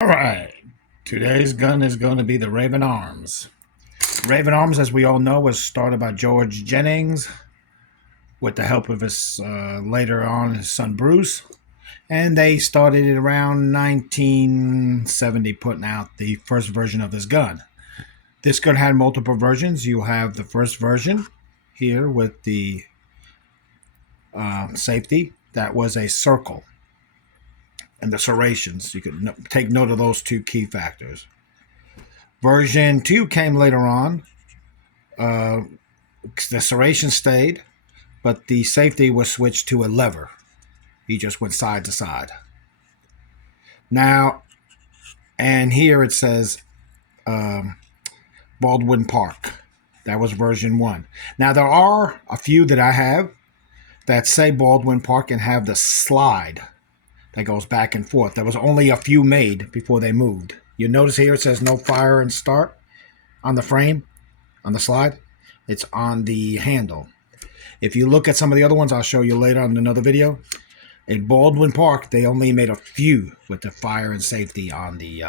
All right, today's gun is going to be the Raven Arms. Raven Arms, as we all know, was started by George Jennings with the help of his later on his son Bruce, and they started it around 1970, putting out the first version of this gun. This gun had multiple versions. You have the first version here with the safety that was a circle, and the serrations. You could take note of those two key factors. Version 2 came later on. The serration stayed, but the safety was switched to a lever. He just went side to side. Now, and here it says Baldwin Park. That was version 1. Now, there are a few that I have that say Baldwin Park and have the slide that goes back and forth. There was only a few made before they moved. You notice here it says no fire and start on the frame, on the slide. It's on the handle. If you look at some of the other ones, I'll show you later in another video. In Baldwin Park, they only made a few with the fire and safety on the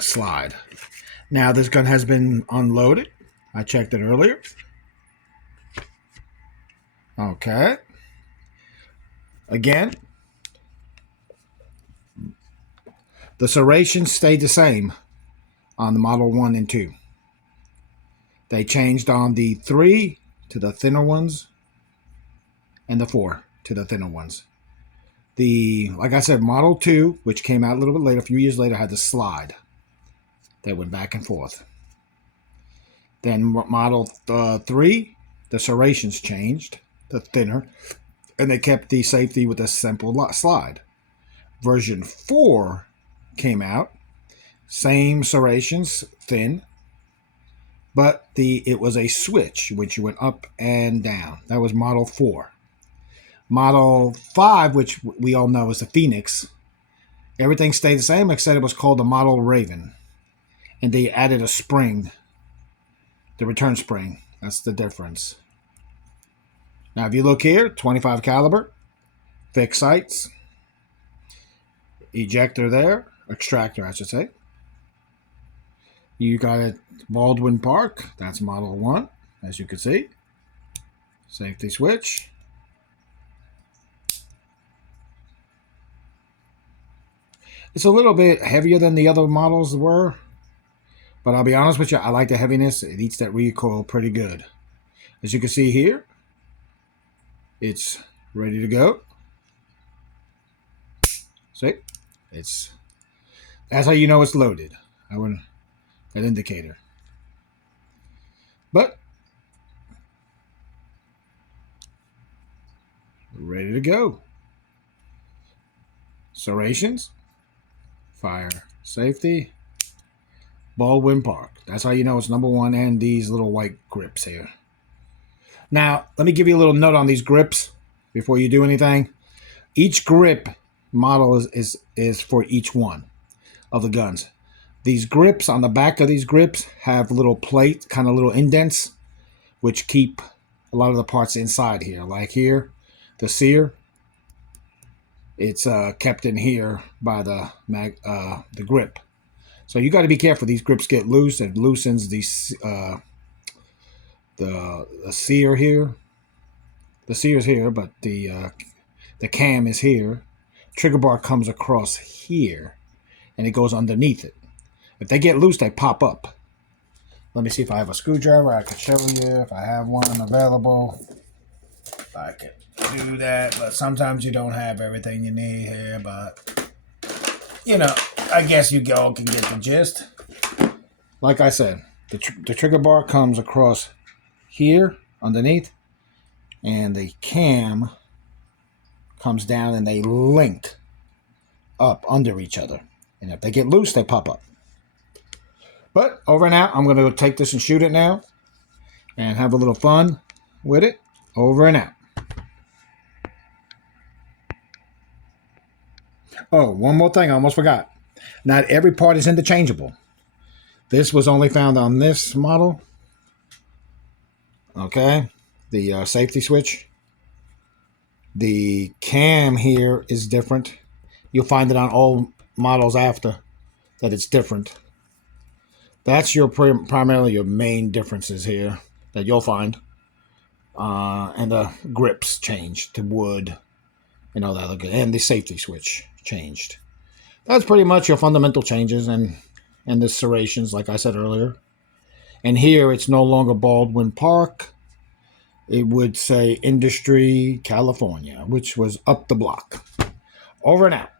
slide. Now, this gun has been unloaded. I checked it earlier. Okay. Again, the serrations stayed the same on the Model 1 and 2. They changed on the 3 to the thinner ones and the 4 to the thinner ones. Like I said, Model 2, which came out a little bit later, a few years later, had the slide that went back and forth. Then Model 3, the serrations changed, the thinner, and they kept the safety with a simple slide. Version 4 came out, same serrations, thin, but it was a switch, which went up and down. That was Model 4. Model 5, which we all know is the Phoenix, everything stayed the same except it was called the Model Raven. And they added a spring, the return spring. That's the difference. Now, if you look here, 25 caliber, fixed sights, ejector there, extractor, I should say. You got it, Baldwin Park. That's Model 1, as you can see. Safety switch. It's a little bit heavier than the other models were, but I'll be honest with you, I like the heaviness. It eats that recoil pretty good. As you can see here, it's ready to go. See? That's how you know it's loaded. That indicator. But ready to go. Serrations, fire, safety, Baldwin Park. That's how you know it's number 1, and these little white grips here. Now, let me give you a little note on these grips before you do anything. Each grip model is for each one of the guns. These grips, on the back of these grips, have little plates, kind of little indents, which keep a lot of the parts inside here. Like here, the sear, it's kept in here by the grip. So you got to be careful. These grips get loose. It loosens the sear here. The sear is here, but the cam is here. Trigger bar comes across here, and it goes underneath it. If they get loose, they pop up. Let me see if I have a screwdriver. I can show you if I have one available. I can do that, but sometimes you don't have everything you need here. But, you know, I guess you all can get the gist. Like I said, the trigger bar comes across here underneath, and the cam comes down, and they link up under each other. And if they get loose, they pop up. But over and out, I'm going to take this and shoot it now and have a little fun with it. Over and out. Oh, one more thing I almost forgot. Not every part is interchangeable. This was only found on this model. Okay. The safety switch. The cam here is different. You'll find it on all models after that it's different. That's your primarily your main differences here that you'll find. And the grips changed to wood and all that. And the safety switch changed. That's pretty much your fundamental changes and the serrations, like I said earlier. And here it's no longer Baldwin Park. It would say Industry, California, which was up the block. Over and out.